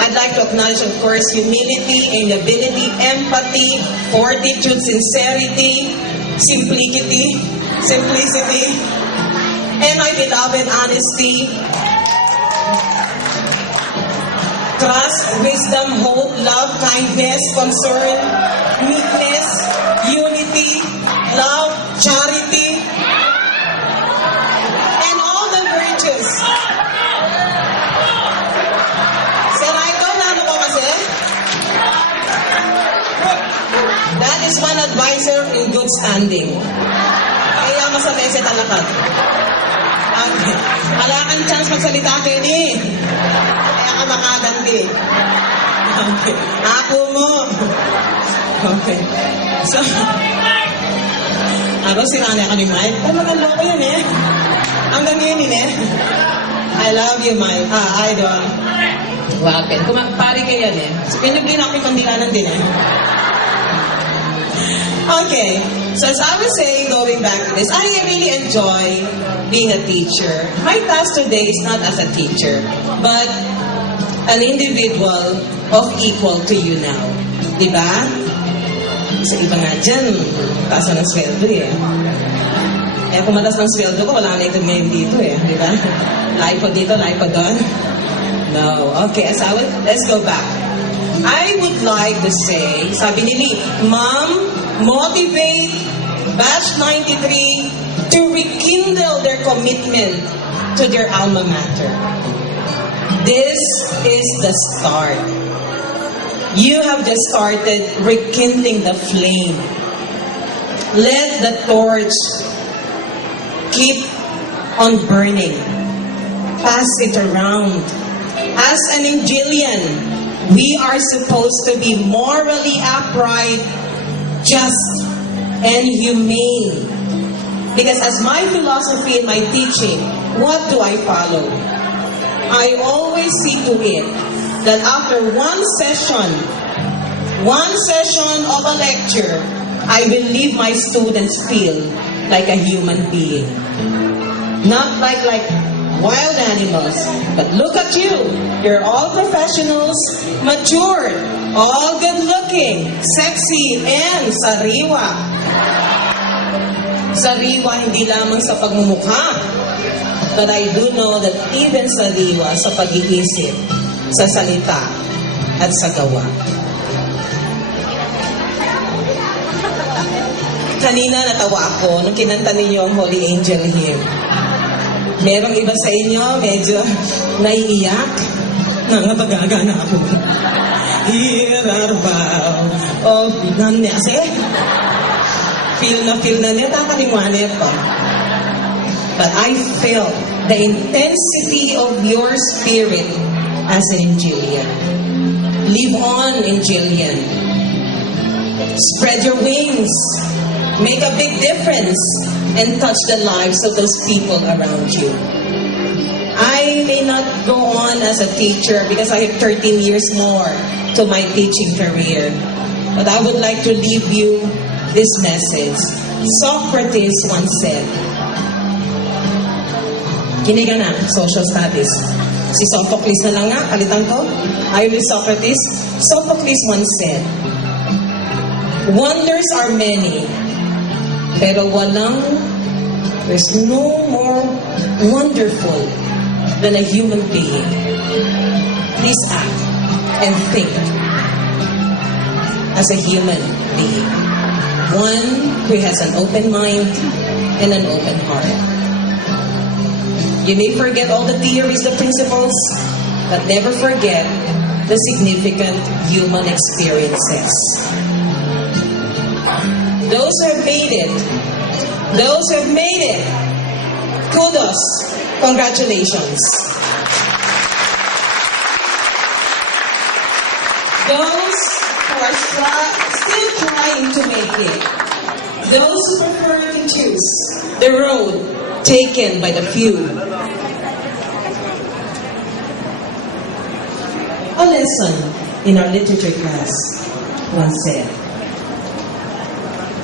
I'd like to acknowledge, of course, humility, amiability, empathy, fortitude, sincerity, simplicity, and my beloved honesty, trust, wisdom, hope, love, kindness, concern, meekness, unity, love, charity, and all the virtues. Sir Raito, nano ko kasi? That is one advisor in good standing. Kaya masabi sa talakat. Wala kang chance magsalita kayo ni. Kaya ka makaganti. Okay. Ako mo. Okay. So, ako sinanay ka ni Mike. Talagang loko yun eh. Hanggang yun eh. I love you, Mike. Idol. Wapin. Kumapari kayo yan eh. Pinagin ako itong dilanan din eh. Okay. So as I was saying, going back to this, I really enjoy being a teacher. My task today is not as a teacher, but an individual of equal to you now. Diba? Sa iba nga dyan, taas na ng sweldo eh. Eh kung mataas ng sweldo ko, wala na ito ngayon dito eh. Diba? Live po dito, live po doon. No. Okay, so let's go back. I would like to say, sabi ni Lee, Mom, motivate Batch 93 to rekindle their commitment to their alma mater. This is the start. You have just started rekindling the flame. Let the torch keep on burning. Pass it around. As an Angelian, we are supposed to be morally upright, just, and humane. Because as my philosophy and my teaching, what do I follow? I always see to it that after one session of a lecture, I will leave my students feel like a human being. Not like wild animals. But look at you. You're all professionals, matured, all good-looking, sexy, and sariwa. Sariwa hindi lamang sa pagmumukha, but I do know that even sariwa sa pag-iisip, sa salita, at sa gawa. Kanina natawa ako nung kinanta ninyo ang Holy Angel Hymn. Merong iba sa inyo medyo naiiyak. Nangabagaga na ako. Hirarbaw. Oh, nangyase. Feel na niya. Takaliwanit pa. But I felt the intensity of your spirit as an Angelian. Live on, Angelian. Spread your wings. Make a big difference and touch the lives of those people around you. I may not go on as a teacher because I have 13 years more to my teaching career. But I would like to leave you this message. Socrates once said, kiniga na, social studies. Si Sophocles na lang nga, kalitan ko. Ayaw ni Socrates. Sophocles once said, wonders are many, pero there's no more wonderful than a human being. Please act and think as a human being. One who has an open mind and an open heart. You may forget all the theories, the principles, but never forget the significant human experiences. Those who have made it, kudos, congratulations. Those who are still trying to make it, those who prefer to choose the road taken by the few. A lesson in our literature class once said,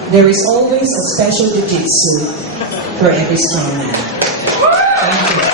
there is always a special jujitsu for every strong man. Thank you.